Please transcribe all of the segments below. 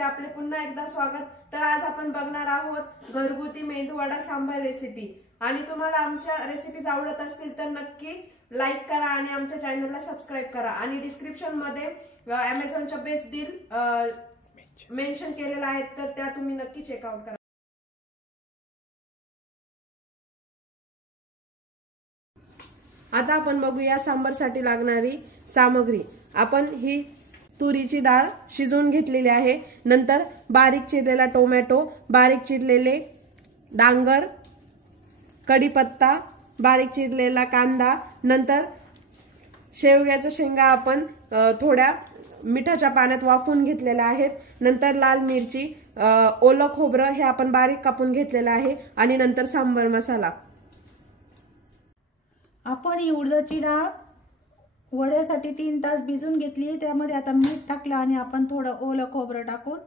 वरती आपले पुन्हा एकदा स्वागत। तर आज आपण बघणार आहोत घरगुती मेंदू वडा सांबार रेसिपी। आणि तुम्हाला आमच्या रेसिपीज आवडत असतील तर नक्की लाईक करा आणि आमच्या चॅनलला सबस्क्राइब करा। आणि डिस्क्रिप्शन मध्ये Amazonच्या बेस्ट डील मेन्शन केलेला आहे, तर त्या तुम्ही नक्की चेकआउट करा। आता आपण बघूया सांबारसाठी लागणारी सामग्री। आपण ही तुरीची डाळ शिजवून घेतलेली आहे, नंतर बारीक चिरलेला टोमॅटो, बारीक चिरलेले डांगर, कढीपत्ता, बारीक चिरलेला कांदा, नंतर शेवग्याच्या शेंगा आपण थोड्या मिठाच्या पाण्यात वाफवून घेतलेल्या आहेत, नंतर लाल मिरची, ओलं खोबरं हे आपण बारीक कापून घेतलेलं आहे, आणि नंतर सांबार मसाला। आपण ही उडदाची डाळ वड्यासाठी 3 तास भिजून घेतली। त्यामध्ये आता मीठ टाकलं आणि आपण थोडं ओलं खोबरं टाकून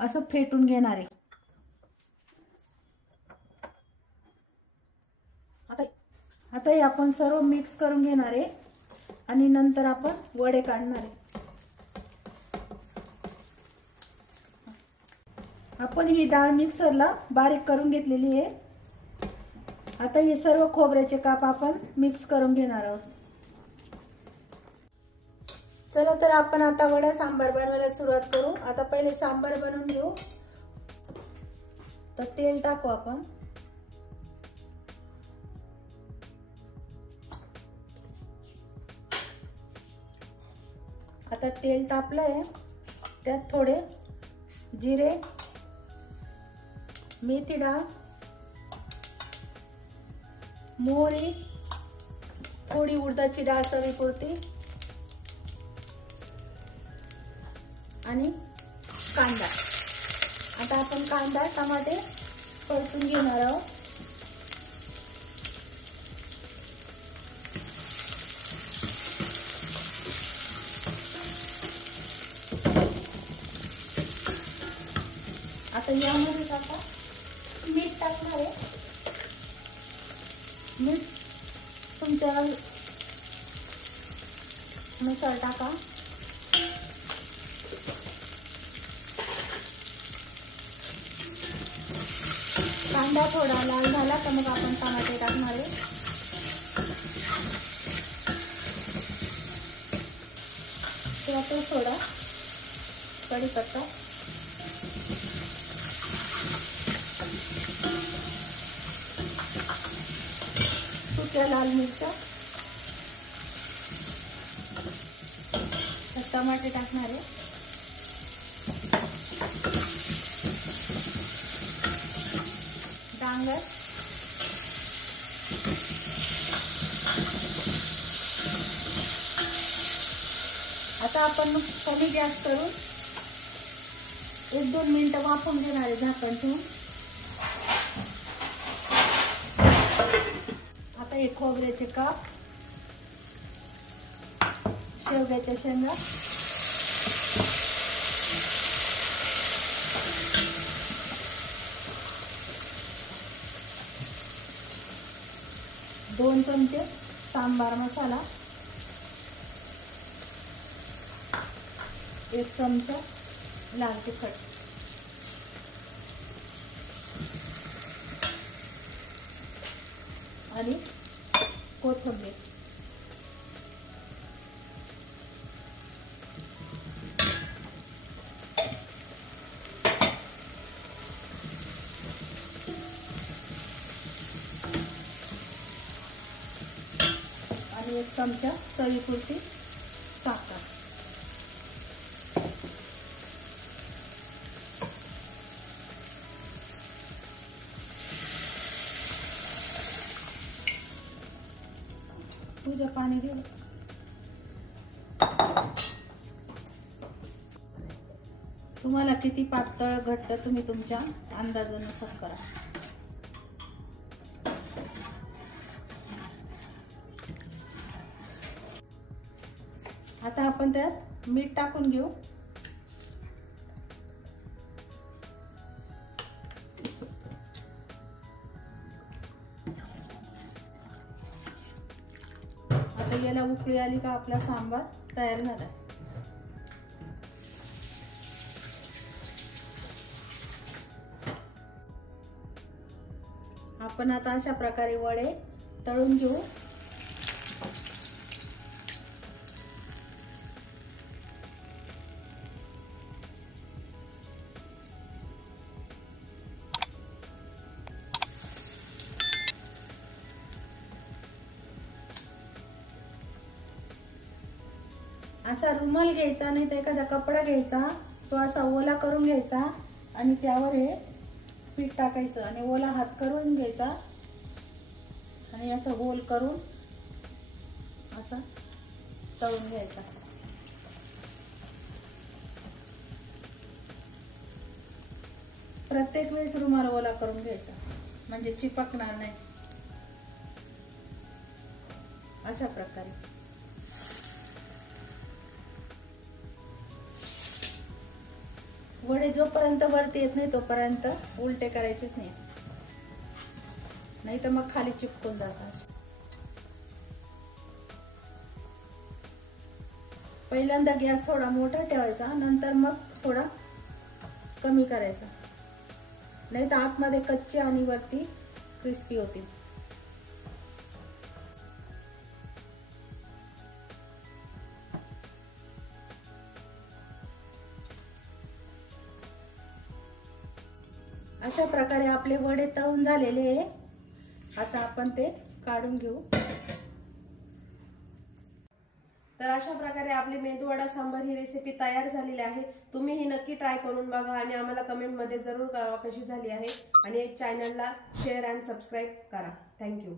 असं फेटून घेणार आहे। आता हे आपण सर्व मिक्स करून घेणार आहे आणि नंतर आपण वडे काढणार आहे। आपण ही डाळ मिक्सरला बारीक करून घेतलेली आहे। आता हे सर्व खोबऱ्याचे काप आपण मिक्स करून घेणार आहोत। चला तर आपण आता वडा सांबार बनवायला सुरुवात करू। आता पहिले सांबार बनवून घेऊ। तर तेल टाकू आपण। आता तेल तापलंय, त्यात थोडे जिरे, मेथी डाळ, मोहरी, थोडी उडदाची डाळ चवीपुरती आणि कांदा। आता आपण कांदा टमाटे परतून घेणार आहोत। आता यामध्ये आता मीठ टाकणार आहे। मीठ तुमच्या नुसार टाका। कांदा थोडा लाल झाला तर मग आपण टमाटे टाकणार आहे। त्यात थोडा कढीपत्ता, सुक्या लाल मिरच्या, टमाटे टाकणार आहे। डांगर, आता आपण कमी गॅस करून 1-2 मिनिटं वाफवून घेणार आहे झाकण ठेवून। आता हे खोबऱ्याचे काप, शेवग्याच्या शेंगा, दोन चमचे सांबार मसाला, 1 चमचा लाल तिखट, आणि कोथिंबीर। आणि 1 चमचा चवीपुरती साखर। पूजा पाणी देऊ। तुम्हाला किती पातळ घट्ट तुम्ही तुमच्या अंदाजानुसार करा। आता आपण त्यात मीठ टाकून घेऊ। आता याला उकळी आली का आपला सांबार तयार झाला। आपण आता अशा प्रकारे वडे तळून घेऊ. असा रुमाल घ्यायचा नाही तर एखादा कपडा घ्यायचा, तो असा ओला करून घ्यायचा आणि त्यावर हे पीठ टाकायचं आणि ओला हात करून घ्यायचा आणि असं गोल करून असं तळून घ्यायचा. प्रत्येक वेळेस रुमाल ओला करून घ्यायचा म्हणजे चिपकणार नाही. अशा प्रकारे वडे जोपर्यंत वरती येत नाही तोपर्यंत उलटे करायचेच नाही, नाही तर मग खाली चिपकून जातात. पहिल्यांदा गॅस थोडा मोठा ठेवायचा, नंतर मग थोडा कमी करायचा, नाही तर आतमध्ये कच्चे आणि वरती क्रिस्पी होतील. अशा प्रकारे आपले वडे तळून झालेले आहे. आता आपण ते काढून घेऊ. तर अशा प्रकारे आपली मेदू वडा सांबार ही रेसिपी तयार झालेली आहे. तुम्ही ही नक्की ट्राय करून बघा आणि आम्हाला कमेंट मध्ये जरूर कळवा कशी झाली आहे. आणि चॅनलला शेअर अँड सबस्क्राईब करा. थँक्यू.